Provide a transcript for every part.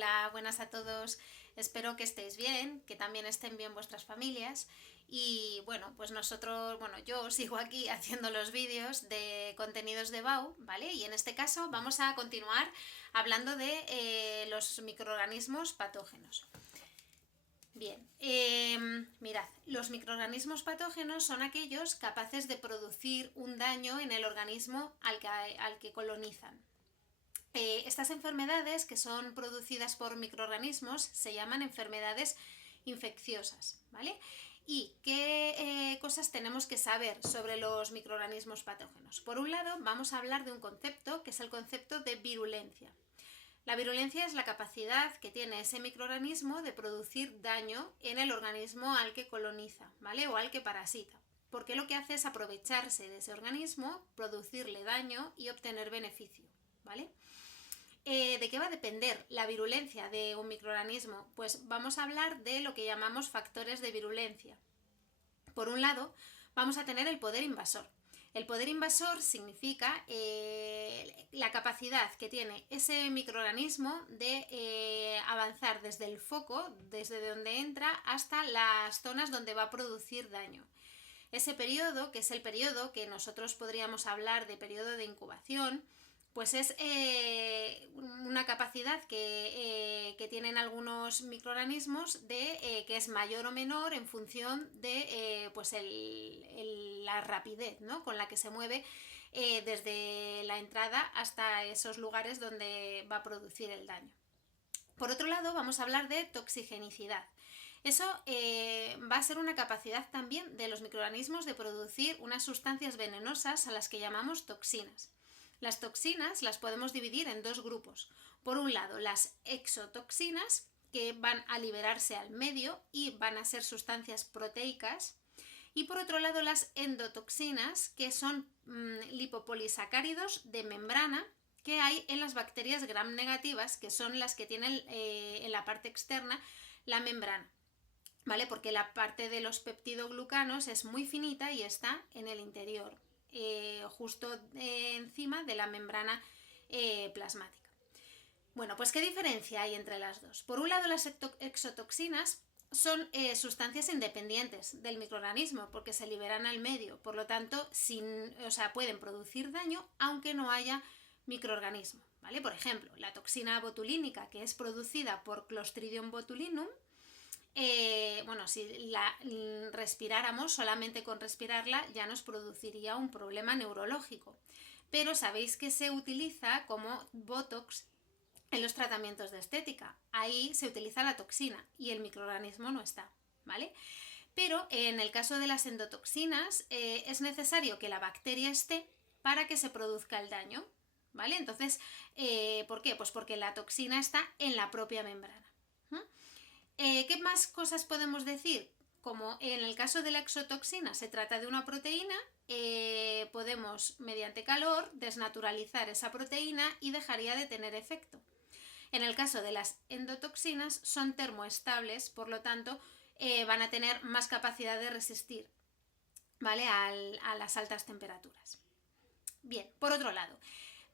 Hola, buenas a todos. Espero que estéis bien, que también estén bien vuestras familias. Y bueno, pues yo sigo aquí haciendo los vídeos de contenidos de BAU, ¿vale? Y en este caso vamos a continuar hablando de los microorganismos patógenos. Bien, mirad, los microorganismos patógenos son aquellos capaces de producir un daño en el organismo al que colonizan. Estas enfermedades que son producidas por microorganismos se llaman enfermedades infecciosas, ¿vale? ¿Y qué cosas tenemos que saber sobre los microorganismos patógenos? Por un lado, vamos a hablar de un concepto que es el concepto de virulencia. La virulencia es la capacidad que tiene ese microorganismo de producir daño en el organismo al que coloniza, ¿vale? O al que parasita. Porque lo que hace es aprovecharse de ese organismo, producirle daño y obtener beneficio, ¿vale? ¿De qué va a depender la virulencia de un microorganismo? Pues vamos a hablar de lo que llamamos factores de virulencia. Por un lado, vamos a tener el poder invasor. El poder invasor significa la capacidad que tiene ese microorganismo de avanzar desde el foco, desde donde entra, hasta las zonas donde va a producir daño. Ese periodo, que es el periodo que nosotros podríamos hablar de periodo de incubación, pues es una capacidad que tienen algunos microorganismos que es mayor o menor en función de la rapidez, ¿no?, con la que se mueve desde la entrada hasta esos lugares donde va a producir el daño. Por otro lado, vamos a hablar de toxigenicidad. Eso va a ser una capacidad también de los microorganismos de producir unas sustancias venenosas a las que llamamos toxinas. Las toxinas las podemos dividir en dos grupos. Por un lado, las exotoxinas, que van a liberarse al medio y van a ser sustancias proteicas. Y por otro lado, las endotoxinas, que son lipopolisacáridos de membrana que hay en las bacterias gram negativas, que son las que tienen en la parte externa la membrana, ¿vale? Porque la parte de los peptidoglucanos es muy finita y está en el interior, justo encima de la membrana plasmática. Bueno, pues ¿qué diferencia hay entre las dos? Por un lado, las exotoxinas son sustancias independientes del microorganismo porque se liberan al medio, por lo tanto pueden producir daño aunque no haya microorganismo, ¿vale? Por ejemplo, la toxina botulínica, que es producida por Clostridium botulinum, si la respiráramos, solamente con respirarla ya nos produciría un problema neurológico. Pero sabéis que se utiliza como Botox en los tratamientos de estética. Ahí se utiliza la toxina y el microorganismo no está, ¿vale? Pero en el caso de las endotoxinas es necesario que la bacteria esté para que se produzca el daño, ¿vale? Entonces, ¿por qué? Pues porque la toxina está en la propia membrana. ¿Qué más cosas podemos decir? Como en el caso de la exotoxina se trata de una proteína, podemos mediante calor desnaturalizar esa proteína y dejaría de tener efecto. En el caso de las endotoxinas son termoestables, por lo tanto van a tener más capacidad de resistir, ¿vale?, a las altas temperaturas. Bien, por otro lado,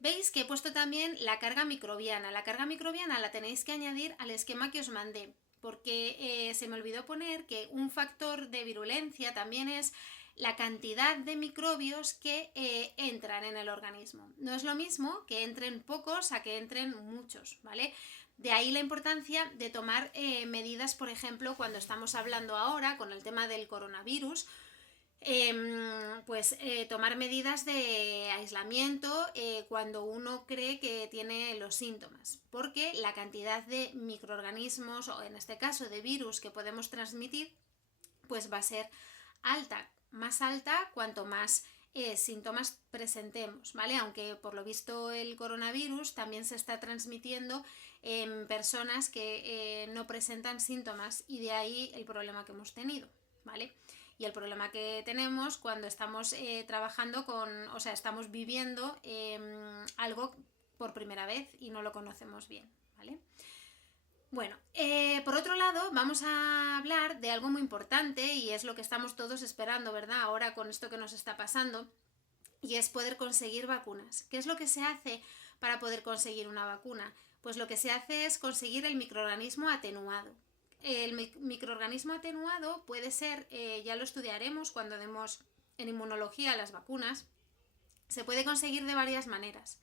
veis que he puesto también la carga microbiana. La carga microbiana la tenéis que añadir al esquema que os mandé, porque se me olvidó poner que un factor de virulencia también es la cantidad de microbios que entran en el organismo. No es lo mismo que entren pocos a que entren muchos, ¿vale? De ahí la importancia de tomar medidas, por ejemplo, cuando estamos hablando ahora con el tema del coronavirus, tomar medidas de aislamiento cuando uno cree que tiene los síntomas, porque la cantidad de microorganismos, o en este caso de virus, que podemos transmitir, pues va a ser alta, más alta cuanto más síntomas presentemos, ¿vale? Aunque por lo visto el coronavirus también se está transmitiendo en personas que no presentan síntomas, y de ahí el problema que hemos tenido, ¿vale? Y el problema que tenemos cuando estamos estamos viviendo algo por primera vez y no lo conocemos bien, ¿vale? Bueno, por otro lado, vamos a hablar de algo muy importante y es lo que estamos todos esperando, ¿verdad?, ahora con esto que nos está pasando, y es poder conseguir vacunas. ¿Qué es lo que se hace para poder conseguir una vacuna? pues lo que se hace es conseguir el microorganismo atenuado. El microorganismo atenuado puede ser, ya lo estudiaremos cuando demos en inmunología las vacunas, se puede conseguir de varias maneras.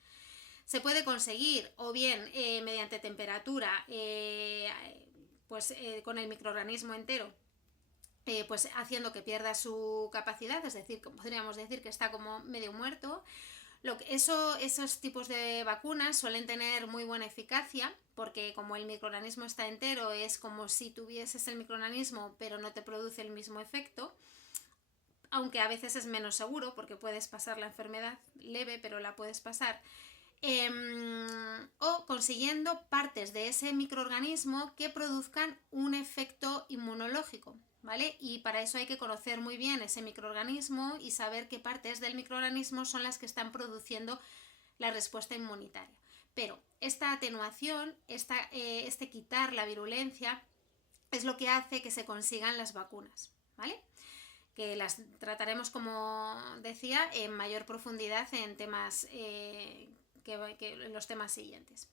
Se puede conseguir o bien mediante temperatura, con el microorganismo entero, pues haciendo que pierda su capacidad, es decir, podríamos decir que está como medio muerto. Esos tipos de vacunas suelen tener muy buena eficacia porque como el microorganismo está entero es como si tuvieses el microorganismo pero no te produce el mismo efecto, aunque a veces es menos seguro porque puedes pasar la enfermedad leve pero la puedes pasar. O consiguiendo partes de ese microorganismo que produzcan un efecto inmunológico, ¿vale? Y para eso hay que conocer muy bien ese microorganismo y saber qué partes del microorganismo son las que están produciendo la respuesta inmunitaria. Pero esta atenuación, este quitar la virulencia, es lo que hace que se consigan las vacunas, ¿vale? Que las trataremos, como decía, en mayor profundidad en temas que los temas siguientes.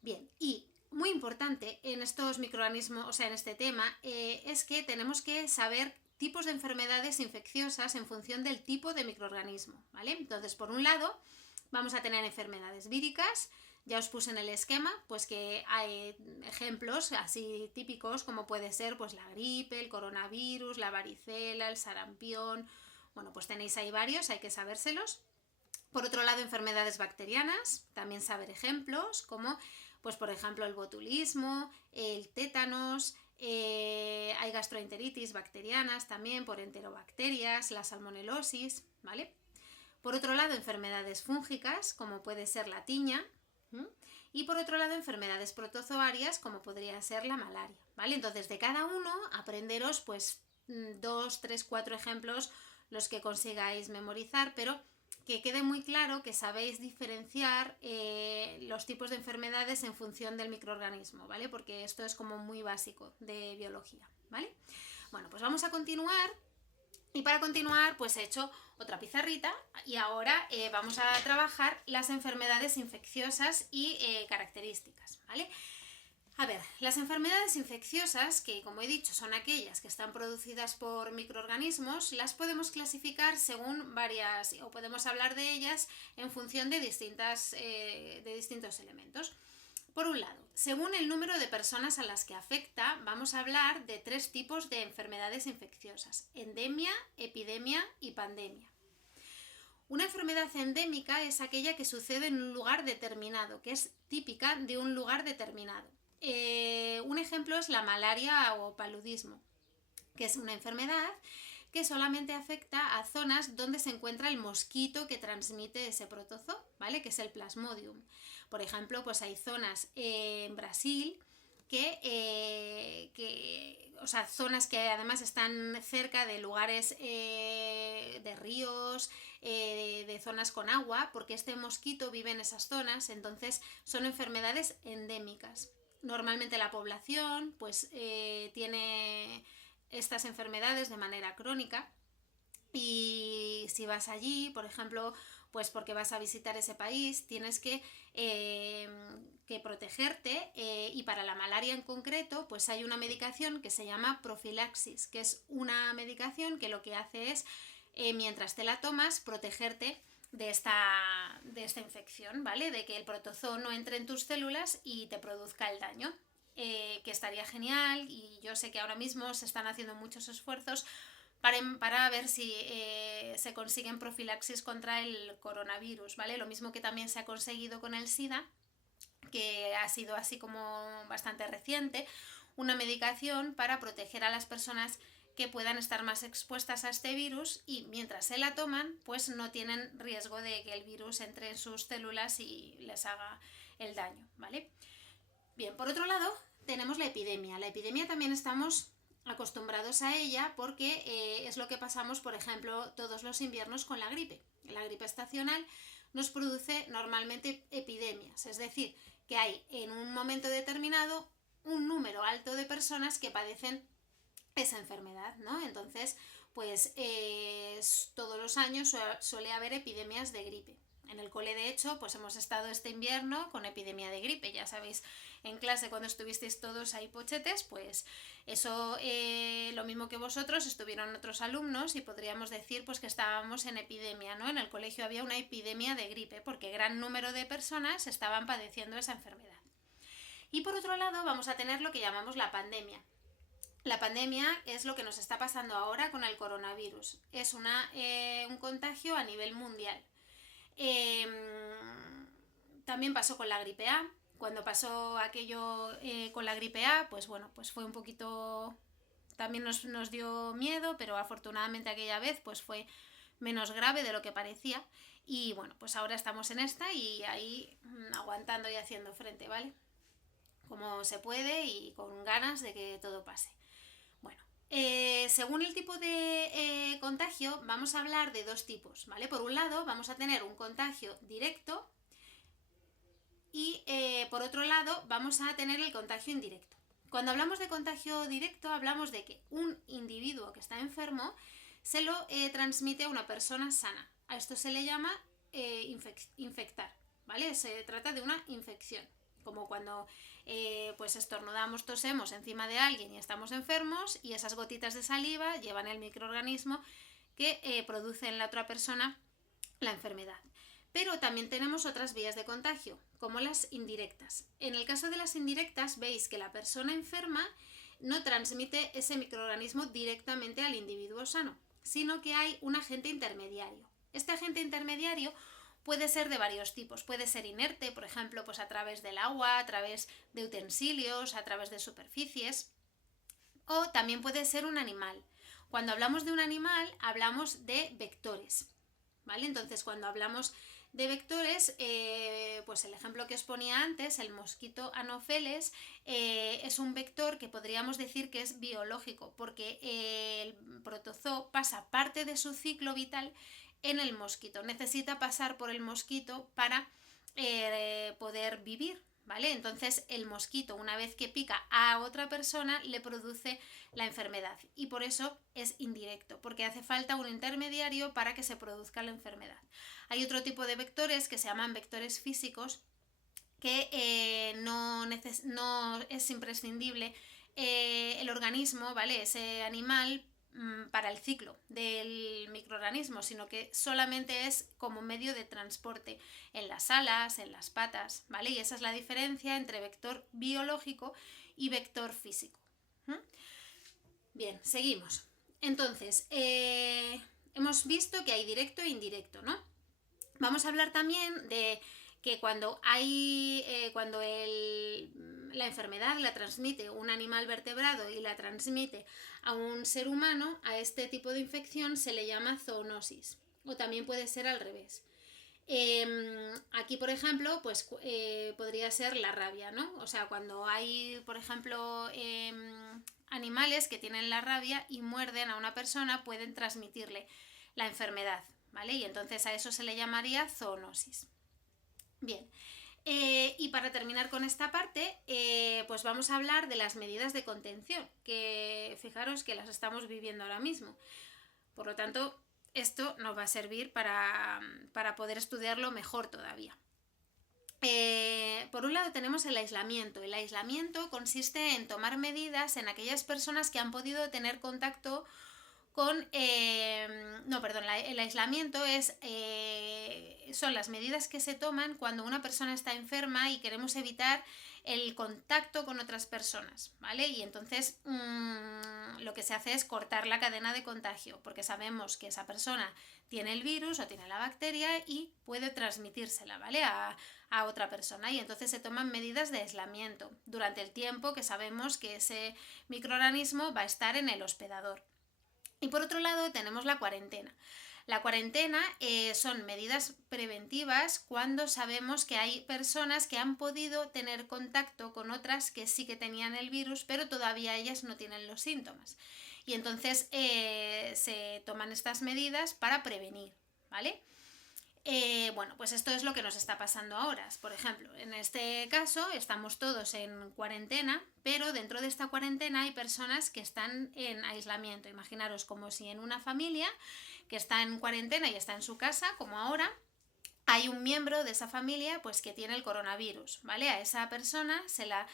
Bien, y muy importante en estos microorganismos, o sea, en este tema, es que tenemos que saber tipos de enfermedades infecciosas en función del tipo de microorganismo, ¿vale? Entonces, por un lado, vamos a tener enfermedades víricas. Ya os puse en el esquema pues que hay ejemplos así típicos como puede ser pues la gripe, el coronavirus, la varicela, el sarampión. Bueno, pues tenéis ahí varios, hay que sabérselos. Por otro lado, enfermedades bacterianas, también saber ejemplos como pues por ejemplo el botulismo, el tétanos, hay gastroenteritis bacterianas también por enterobacterias, la salmonelosis, ¿vale? Por otro lado, enfermedades fúngicas como puede ser la tiña, y por otro lado enfermedades protozoarias como podría ser la malaria, ¿vale? Entonces de cada uno aprenderos pues 2, 3, 4 ejemplos los que consigáis memorizar, pero que quede muy claro que sabéis diferenciar los tipos de enfermedades en función del microorganismo, ¿vale? Porque esto es como muy básico de biología, ¿vale? Bueno, pues vamos a continuar. Y para continuar, pues he hecho otra pizarrita y ahora vamos a trabajar las enfermedades infecciosas y características, ¿vale? A ver, las enfermedades infecciosas, que como he dicho son aquellas que están producidas por microorganismos, las podemos clasificar según varias, o podemos hablar de ellas en función de distintos elementos. Por un lado, según el número de personas a las que afecta, vamos a hablar de 3 tipos de enfermedades infecciosas: endemia, epidemia y pandemia. Una enfermedad endémica es aquella que sucede en un lugar determinado, que es típica de un lugar determinado. Un ejemplo es la malaria o paludismo, que es una enfermedad que solamente afecta a zonas donde se encuentra el mosquito que transmite ese protozoo, ¿vale? Que es el Plasmodium. Por ejemplo, pues hay zonas en Brasil zonas que además están cerca de lugares de ríos, de zonas con agua, porque este mosquito vive en esas zonas, entonces son enfermedades endémicas. Normalmente la población pues tiene estas enfermedades de manera crónica y si vas allí, por ejemplo, pues porque vas a visitar ese país, tienes que protegerte y para la malaria en concreto, pues hay una medicación que se llama profilaxis, que es una medicación que lo que hace es, mientras te la tomas, protegerte de esta infección, ¿vale? De que el protozoo no entre en tus células y te produzca el daño. Que estaría genial y yo sé que ahora mismo se están haciendo muchos esfuerzos para ver si se consiguen profilaxis contra el coronavirus, ¿vale? Lo mismo que también se ha conseguido con el SIDA, que ha sido así como bastante reciente, una medicación para proteger a las personas que puedan estar más expuestas a este virus y mientras se la toman, pues no tienen riesgo de que el virus entre en sus células y les haga el daño, ¿vale? Bien, por otro lado, tenemos la epidemia. La epidemia también estamos acostumbrados a ella porque es lo que pasamos, por ejemplo, todos los inviernos con la gripe. La gripe estacional nos produce normalmente epidemias, es decir, que hay en un momento determinado un número alto de personas que padecen esa enfermedad, ¿no? Entonces, pues todos los años suele haber epidemias de gripe, En el cole, de hecho, pues hemos estado este invierno con epidemia de gripe. Ya sabéis, en clase cuando estuvisteis todos ahí pochetes, pues eso, lo mismo que vosotros, estuvieron otros alumnos y podríamos decir pues que estábamos en epidemia, ¿no? En el colegio había una epidemia de gripe porque gran número de personas estaban padeciendo esa enfermedad. Y por otro lado vamos a tener lo que llamamos la pandemia. La pandemia es lo que nos está pasando ahora con el coronavirus. Es un contagio a nivel mundial. Eh, También pasó con la gripe A. Cuando pasó aquello con la gripe A, pues bueno, pues fue un poquito... También nos dio miedo, pero afortunadamente aquella vez pues fue menos grave de lo que parecía. Y bueno, pues ahora estamos en esta y ahí aguantando y haciendo frente, ¿vale? Como se puede y con ganas de que todo pase. Bueno, según el tipo de contagio, vamos a hablar de dos tipos, ¿vale? Por un lado, vamos a tener un contagio directo y por otro lado, vamos a tener el contagio indirecto. Cuando hablamos de contagio directo, hablamos de que un individuo que está enfermo se lo transmite a una persona sana. A esto se le llama infectar, ¿vale? Se trata de una infección, como cuando pues estornudamos, tosemos encima de alguien y estamos enfermos y esas gotitas de saliva llevan el microorganismo que produce en la otra persona la enfermedad. Pero también tenemos otras vías de contagio, como las indirectas. En el caso de las indirectas, veis que la persona enferma no transmite ese microorganismo directamente al individuo sano, sino que hay un agente intermediario. Este agente intermediario puede ser de varios tipos. Puede ser inerte, por ejemplo, pues a través del agua, a través de utensilios, a través de superficies. O también puede ser un animal. Cuando hablamos de un animal, hablamos de vectores, ¿vale? Entonces, cuando hablamos de vectores, pues el ejemplo que os ponía antes, el mosquito Anopheles, es un vector que podríamos decir que es biológico, porque el protozoo pasa parte de su ciclo vital en el mosquito. Necesita pasar por el mosquito para poder vivir, ¿vale? Entonces el mosquito, una vez que pica a otra persona, le produce la enfermedad y por eso es indirecto, porque hace falta un intermediario para que se produzca la enfermedad. Hay otro tipo de vectores que se llaman vectores físicos que no es imprescindible el organismo, ¿vale? Ese animal para el ciclo del microorganismo, sino que solamente es como medio de transporte en las alas, en las patas, ¿vale? Y esa es la diferencia entre vector biológico y vector físico. Bien, seguimos. Entonces, hemos visto que hay directo e indirecto, ¿no? Vamos a hablar también de que cuando la enfermedad la transmite un animal vertebrado y la transmite a un ser humano, a este tipo de infección se le llama zoonosis, o también puede ser al revés. Aquí, por ejemplo, pues podría ser la rabia, ¿no? O sea, cuando hay, por ejemplo, animales que tienen la rabia y muerden a una persona, pueden transmitirle la enfermedad, ¿vale? Y entonces a eso se le llamaría zoonosis. Bien, y para terminar con esta parte, pues vamos a hablar de las medidas de contención, que fijaros que las estamos viviendo ahora mismo. Por lo tanto, esto nos va a servir para poder estudiarlo mejor todavía. Por un lado tenemos el aislamiento. El aislamiento consiste en tomar medidas en aquellas personas que han podido tener contacto con... el aislamiento son las medidas que se toman cuando una persona está enferma y queremos evitar el contacto con otras personas, ¿vale? Y entonces lo que se hace es cortar la cadena de contagio, porque sabemos que esa persona tiene el virus o tiene la bacteria y puede transmitírsela, ¿vale? A otra persona, y entonces se toman medidas de aislamiento durante el tiempo que sabemos que ese microorganismo va a estar en el hospedador. Y por otro lado tenemos la cuarentena. La cuarentena son medidas preventivas cuando sabemos que hay personas que han podido tener contacto con otras que sí que tenían el virus, pero todavía ellas no tienen los síntomas. Y entonces se toman estas medidas para prevenir, ¿vale? Bueno, pues esto es lo que nos está pasando ahora. Por ejemplo, en este caso estamos todos en cuarentena, pero dentro de esta cuarentena hay personas que están en aislamiento. Imaginaros como si en una familia que está en cuarentena y está en su casa, como ahora, hay un miembro de esa familia pues que tiene el coronavirus, ¿vale? A esa persona se la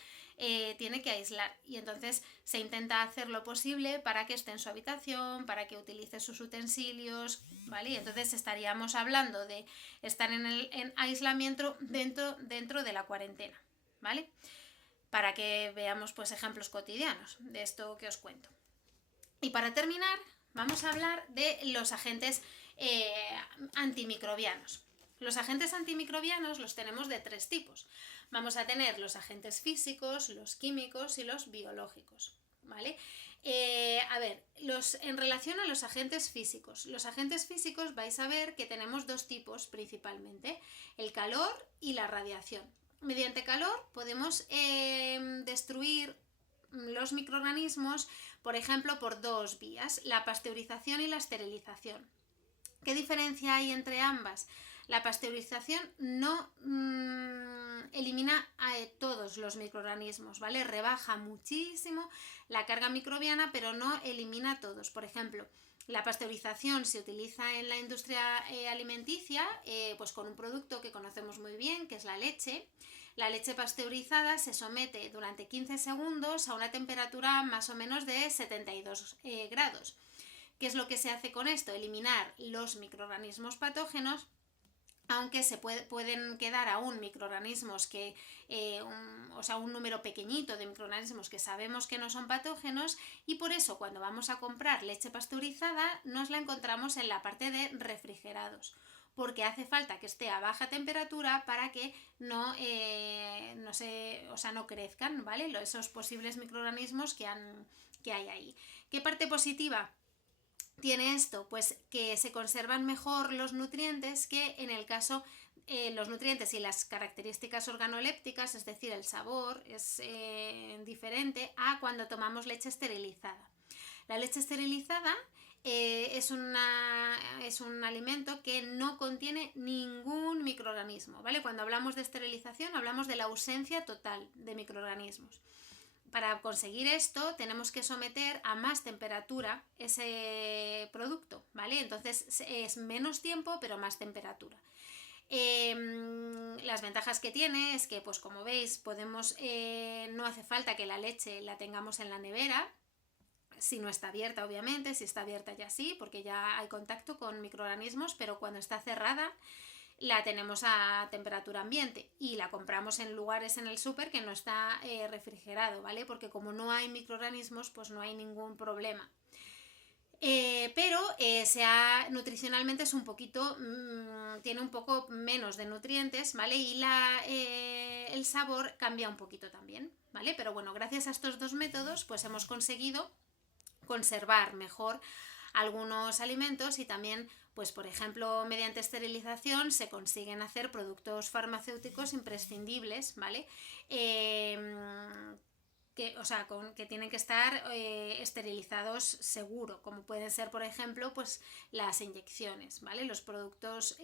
tiene que aislar y entonces se intenta hacer lo posible para que esté en su habitación, para que utilice sus utensilios, ¿vale? Y entonces estaríamos hablando de estar en aislamiento dentro de la cuarentena, ¿vale? Para que veamos pues ejemplos cotidianos de esto que os cuento. Y para terminar, vamos a hablar de los agentes eh, antimicrobianos. Los agentes antimicrobianos los tenemos de 3 tipos. Vamos a tener los agentes físicos, los químicos y los biológicos, ¿vale? En relación a los agentes físicos vais a ver que tenemos 2 tipos principalmente, el calor y la radiación. Mediante calor podemos destruir los microorganismos, por ejemplo, por 2 vías, la pasteurización y la esterilización. ¿Qué diferencia hay entre ambas? La pasteurización no elimina a todos los microorganismos, ¿vale? Rebaja muchísimo la carga microbiana, pero no elimina a todos. Por ejemplo, la pasteurización se utiliza en la industria alimenticia, pues con un producto que conocemos muy bien, que es la leche. La leche pasteurizada se somete durante 15 segundos a una temperatura más o menos de 72 grados. ¿Qué es lo que se hace con esto? Eliminar los microorganismos patógenos, aunque se pueden quedar aún microorganismos que, un número pequeñito de microorganismos que sabemos que no son patógenos, y por eso cuando vamos a comprar leche pasteurizada nos la encontramos en la parte de refrigerados, porque hace falta que esté a baja temperatura para que no crezcan, ¿vale? Esos posibles microorganismos que hay ahí. ¿Qué parte positiva tiene esto? Pues que se conservan mejor los nutrientes que en el caso los nutrientes y las características organolépticas, es decir, el sabor es diferente a cuando tomamos leche esterilizada. La leche esterilizada es un alimento que no contiene ningún microorganismo, ¿vale? Cuando hablamos de esterilización hablamos de la ausencia total de microorganismos. Para conseguir esto tenemos que someter a más temperatura ese producto, ¿vale? Entonces es menos tiempo pero más temperatura. Las ventajas que tiene es que, pues como veis, podemos no hace falta que la leche la tengamos en la nevera, si no está abierta, obviamente. Si está abierta ya sí, porque ya hay contacto con microorganismos, pero cuando está cerrada la tenemos a temperatura ambiente y la compramos en lugares en el súper que no está refrigerado, ¿vale? Porque como no hay microorganismos, pues no hay ningún problema. Pero nutricionalmente es un poquito, tiene un poco menos de nutrientes, ¿vale? Y el sabor cambia un poquito también, ¿vale? Pero bueno, gracias a estos 2 métodos, pues hemos conseguido conservar mejor algunos alimentos y también, pues por ejemplo, mediante esterilización se consiguen hacer productos farmacéuticos imprescindibles, ¿vale? Que tienen que estar esterilizados seguro, como pueden ser, por ejemplo, pues las inyecciones, ¿vale? Los productos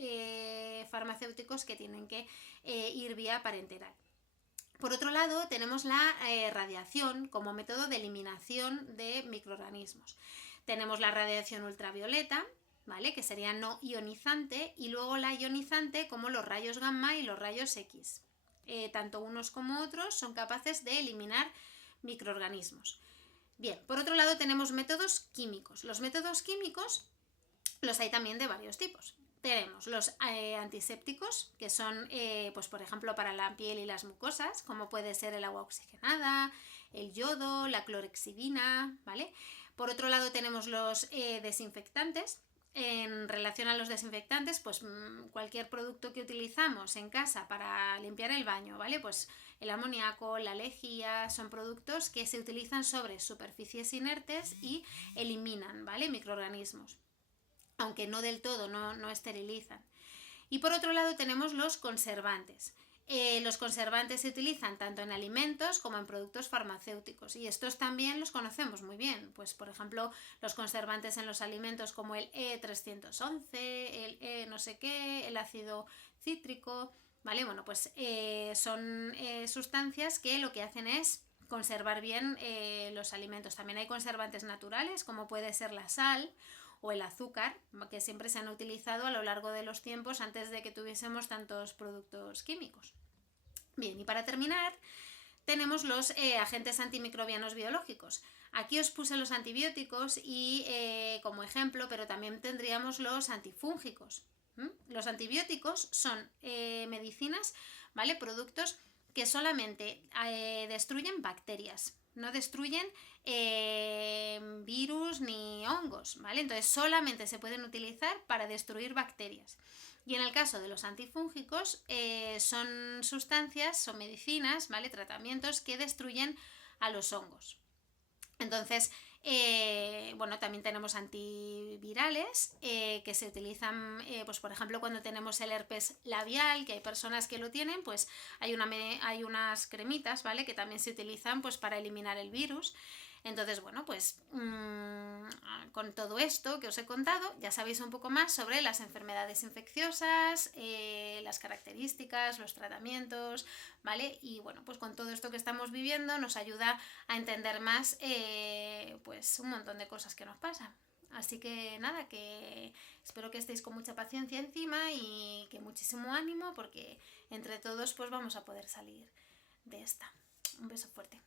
farmacéuticos que tienen que ir vía parenteral. Por otro lado, tenemos la radiación como método de eliminación de microorganismos. Tenemos la radiación ultravioleta, ¿vale? Que sería no ionizante, y luego la ionizante, como los rayos gamma y los rayos X. Tanto unos como otros son capaces de eliminar microorganismos. Bien, por otro lado tenemos métodos químicos. Los métodos químicos los hay también de varios tipos. Tenemos los antisépticos, que son, pues por ejemplo, para la piel y las mucosas, como puede ser el agua oxigenada, el yodo, la clorexidina, ¿vale? Por otro lado tenemos los desinfectantes. En relación a los desinfectantes, pues cualquier producto que utilizamos en casa para limpiar el baño, ¿vale? Pues el amoníaco, la lejía, son productos que se utilizan sobre superficies inertes y eliminan, ¿vale? Microorganismos, aunque no del todo, no esterilizan. Y por otro lado tenemos los conservantes. Los conservantes se utilizan tanto en alimentos como en productos farmacéuticos, y estos también los conocemos muy bien. Pues por ejemplo, los conservantes en los alimentos como el E311, el no sé qué, el ácido cítrico, ¿vale? Bueno, pues son sustancias que lo que hacen es conservar bien los alimentos. También hay conservantes naturales, como puede ser la sal o el azúcar, que siempre se han utilizado a lo largo de los tiempos antes de que tuviésemos tantos productos químicos. Bien, y para terminar tenemos los agentes antimicrobianos biológicos. Aquí os puse los antibióticos y como ejemplo, pero también tendríamos los antifúngicos. Los antibióticos son medicinas, ¿vale? Productos que solamente destruyen bacterias, no destruyen virus ni hongos, ¿vale? Entonces solamente se pueden utilizar para destruir bacterias. Y en el caso de los antifúngicos son sustancias, son medicinas, ¿vale? Tratamientos que destruyen a los hongos. Entonces, bueno, también tenemos antivirales que se utilizan, pues por ejemplo, cuando tenemos el herpes labial, que hay personas que lo tienen, pues hay unas cremitas, ¿vale? Que también se utilizan pues para eliminar el virus. Entonces, bueno, pues con todo esto que os he contado, ya sabéis un poco más sobre las enfermedades infecciosas, las características, los tratamientos, ¿vale? Y bueno, pues con todo esto que estamos viviendo nos ayuda a entender más pues un montón de cosas que nos pasan. Así que nada, que espero que estéis con mucha paciencia encima y que muchísimo ánimo, porque entre todos pues vamos a poder salir de esta. Un beso fuerte.